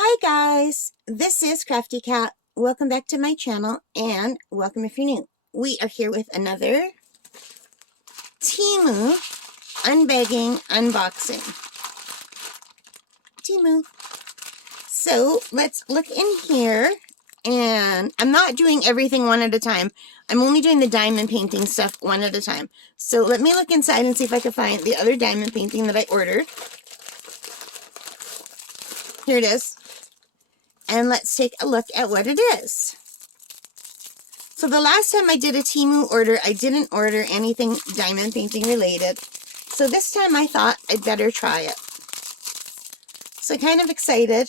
Hi guys, this is Crafty Cat. Welcome back to my channel and welcome if you're new. We are here with another Temu unbagging unboxing. Temu. So let's look in here, and I'm not doing everything one at a time. I'm only doing the diamond painting stuff one at a time. So let me look inside and see if I can find the other diamond painting that I ordered. Here it is. And let's take a look at what it is. So the last time I did a Temu order, I didn't order anything diamond painting related. So this time I thought I'd better try it. So kind of excited.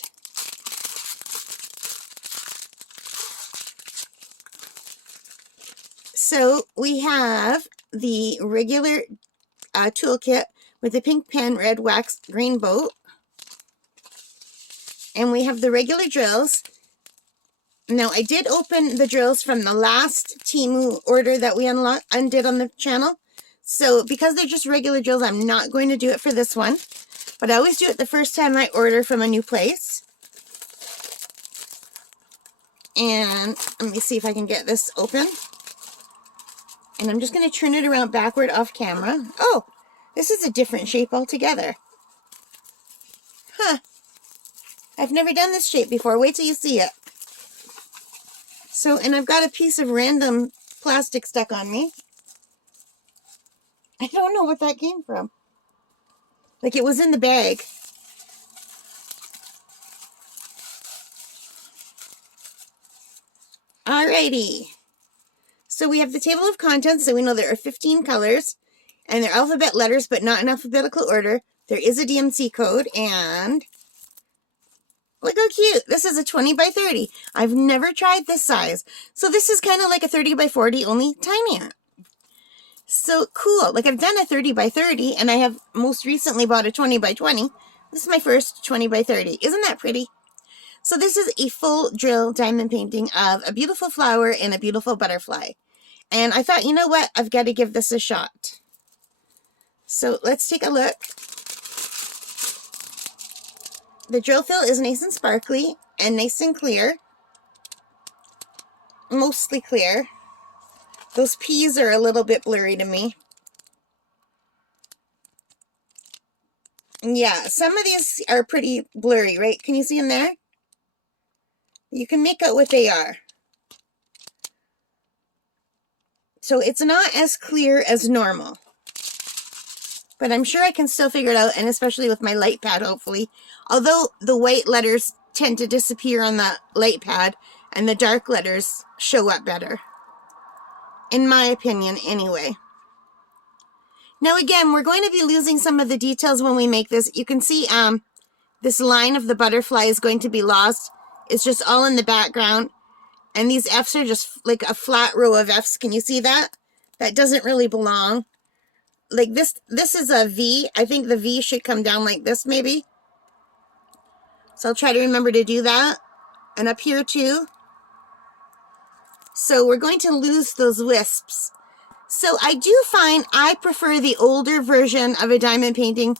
So we have the regular toolkit with the pink pen, red wax, green boat. And we have the regular drills. Now, I did open the drills from the last Temu order that we undid on the channel. So, because they're just regular drills, I'm not going to do it for this one. But I always do it the first time I order from a new place. And let me see if I can get this open. And I'm just going to turn it around backward off camera. Oh, this is a different shape altogether. Huh. I've never done this shape before. Wait till you see it. So, and I've got a piece of random plastic stuck on me. I don't know what that came from. Like it was in the bag. Alrighty. So we have the table of contents. So we know there are 15 colors. And they're alphabet letters, but not in alphabetical order. There is a DMC code. And look how cute. This is a 20 by 30. I've never tried this size. So this is kind of like a 30 by 40, only tinier. So cool. Like I've done a 30 by 30, and I have most recently bought a 20 by 20. This is my first 20 by 30. Isn't that pretty? So this is a full drill diamond painting of a beautiful flower and a beautiful butterfly. And I thought, you know what? I've got to give this a shot. So let's take a look. The drill fill is nice and sparkly and nice and clear. Mostly clear. Those P's are a little bit blurry to me. Yeah, some of these are pretty blurry, right? Can you see them there? You can make out what they are. So it's not as clear as normal. But I'm sure I can still figure it out, and especially with my light pad, hopefully. Although the white letters tend to disappear on the light pad, and the dark letters show up better. In my opinion, anyway. Now again, we're going to be losing some of the details when we make this. You can see this line of the butterfly is going to be lost. It's just all in the background. And these F's are just like a flat row of F's. Can you see that? That doesn't really belong. Like this is a V. I think the V should come down like this maybe. So I'll try to remember to do that. And up here too. So we're going to lose those wisps. So I do find I prefer the older version of a diamond painting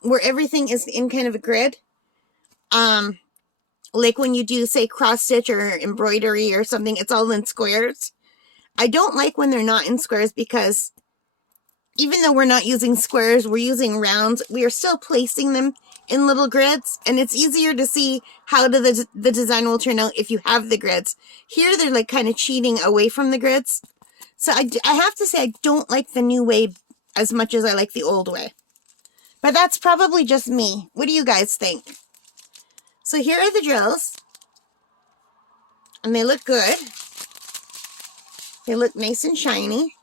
where everything is in kind of a grid. Like when you do, say, cross stitch or embroidery or something, it's all in squares. I don't like when they're not in squares because even though we're not using squares, we're using rounds, we are still placing them in little grids, and it's easier to see how the design will turn out if you have the grids. Here, they're like kind of cheating away from the grids. So I have to say I don't like the new way as much as I like the old way. But that's probably just me. What do you guys think? So here are the drills. And they look good. They look nice and shiny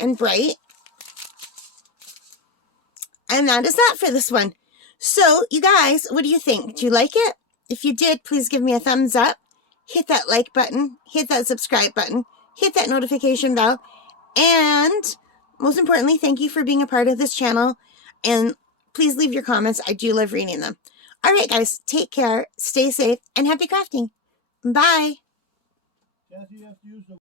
and bright. And that is that for this one. So, you guys, what do you think? Do you like it? If you did, please give me a thumbs up. Hit that like button. Hit that subscribe button. Hit that notification bell. And, most importantly, thank you for being a part of this channel. And please leave your comments. I do love reading them. Alright, guys. Take care. Stay safe. And happy crafting. Bye.